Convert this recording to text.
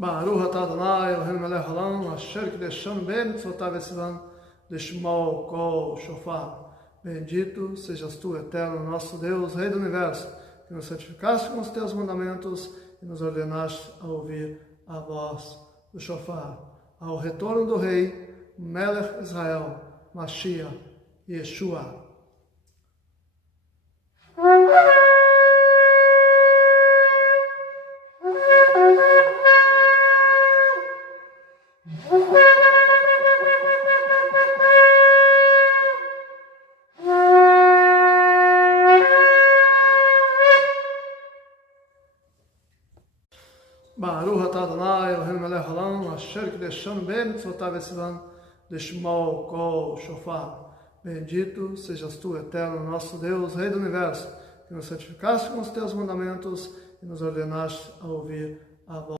Baruch atah Adonai Eloheinu melech haolam, asher kideshanu b'mitzvotav v'tzivan lishmo kol shofar. Bendito sejas tu, eterno, nosso Deus, Rei do Universo, que nos santificaste com os teus mandamentos e nos ordenaste a ouvir a voz do shofar. Ao retorno do Rei, Melech Israel, Mashiach, Yeshua. Baruch atah Adonai Eloheinu melech haolam, asher kideshanu b'mitzvotav v'tzivan lishmo kol shofar. Bendito sejas tu, eterno, nosso Deus, Rei do Universo, que nos santificaste com os teus mandamentos e nos ordenaste a ouvir a voz